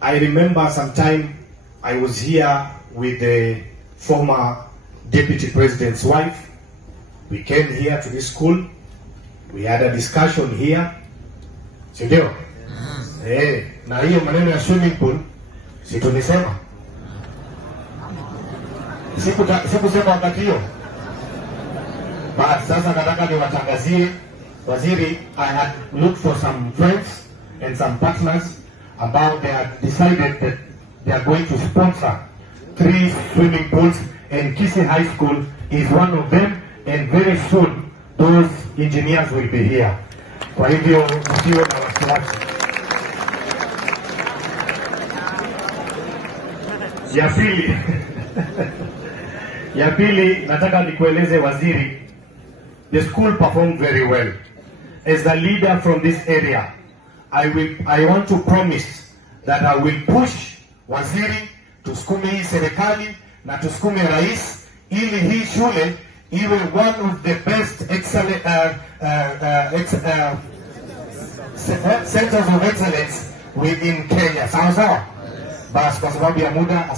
I remember sometime I was here with the former deputy president's wife. We came here to this school. We had a discussion here. Si ndio? Na hiyo maneno ya swimming pool si tulisema? Sikusema wakati hiyo. But sasa nataka niwatangazie waziri, I had looked for some friends and some partners about they had decided that they are going to sponsor 3 swimming pools, and Kisii High School is one of them, and very soon those engineers will be here. Kwa hivyo msiwe na wasiwasi. Ya pili nataka nikueleze waziri, the school performed very well. As a leader from this area, I want to promise that I will push waziri tusukume hii serikali na tusukume rais ili hii shule iwe one of the best excellent centers of excellence within Kenya. Sawa sawa? Bas, kwa sababu ya muda